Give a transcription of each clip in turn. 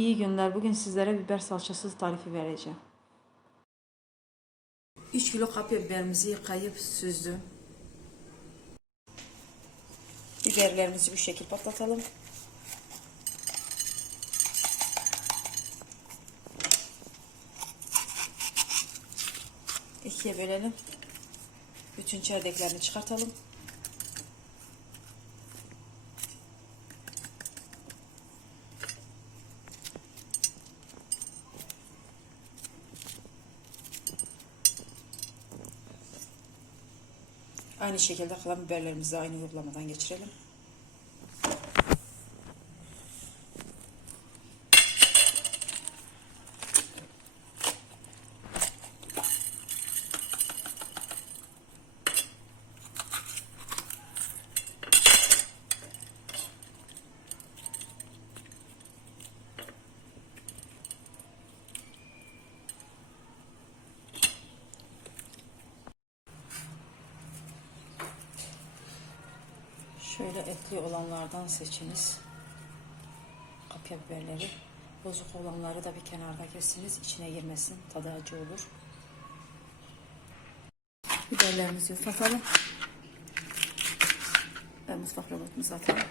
İyi günler. Bugün sizlere biber salçası tarifi vereceğim. 3 kilo kapya biberimizi yıkayıp süzdüm. Biberlerimizi bu şekil patlatalım. İkiye bölelim. Bütün çerdeklerini çıkartalım. Aynı şekilde kalan biberlerimizi aynı uygulamadan geçirelim. Şöyle etli olanlardan seçiniz. Kapya biberleri. Bozuk olanları da bir kenarda kesiniz. içine girmesin. Tadı acı olur. Biberlerimizi ufaltalım. Ben mutfak robotumuzu atalım.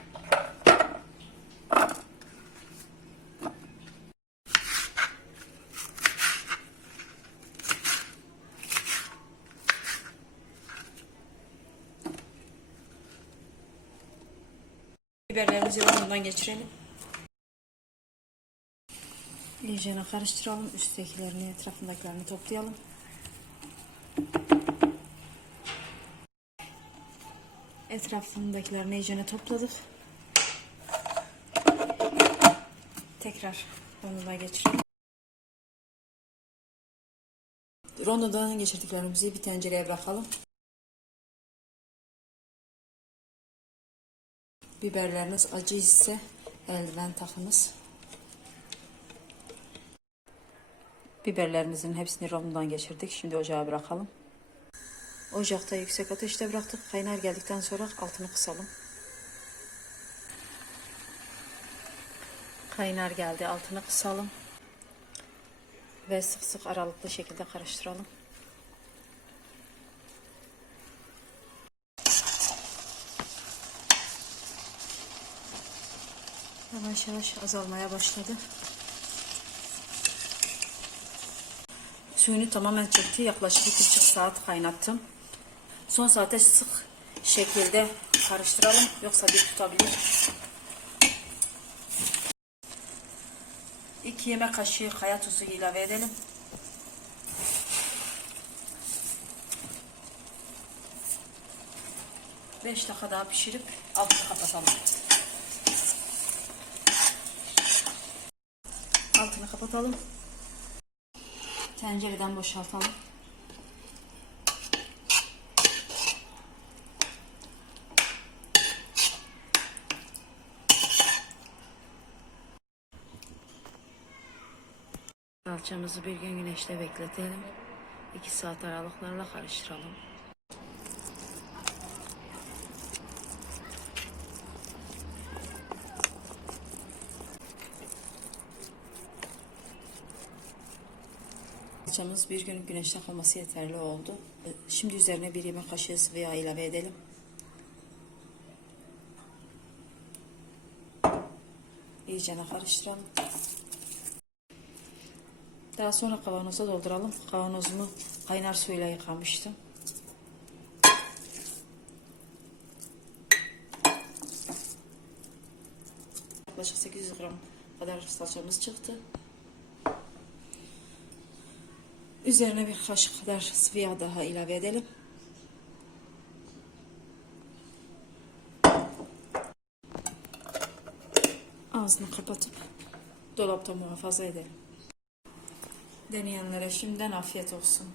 Biberlerimizi rondodan geçirelim. İyice karıştıralım. Üsttekilerini, etrafındakilerini toplayalım. Etrafındakilerini iyice topladık. Tekrar rondodan geçirelim. Rondodan geçirdiklerimizi bir tencereye bırakalım. Biberleriniz acı ise eldiven takınız. Biberlerimizin hepsini rondodan geçirdik. Şimdi ocağa bırakalım. Ocakta yüksek ateşte bıraktık. Kaynar geldikten sonra altını kısalım. Kaynar geldi. Altını kısalım. Ve sık sık aralıklı şekilde karıştıralım. Yavaş yavaş azalmaya başladı. Suyunu tamamen çekti. Yaklaşık iki buçuk saat kaynattım. Son saate sık şekilde karıştıralım. Yoksa bir tutabilir. 2 yemek kaşığı kaya tuzu ilave edelim. Beş dakika daha pişirip altını kapatalım. Altını kapatalım. Tencereden boşaltalım. Salçamızı bir gün güneşte bekletelim. 2 saat aralıklarla karıştıralım. Salçamız bir gün güneşte kalması yeterli oldu. Şimdi üzerine bir yemek kaşığı sıvı yağ ilave edelim. İyice karıştıralım. Daha sonra kavanoza dolduralım. Kavanozumu kaynar suyla yıkamıştım. Yaklaşık 800 gram kadar salçamız çıktı. Üzerine bir kaşık kadar sıvı yağ daha ilave edelim. Ağzını kapatıp dolapta muhafaza edelim. Deneyenlere şimdiden afiyet olsun.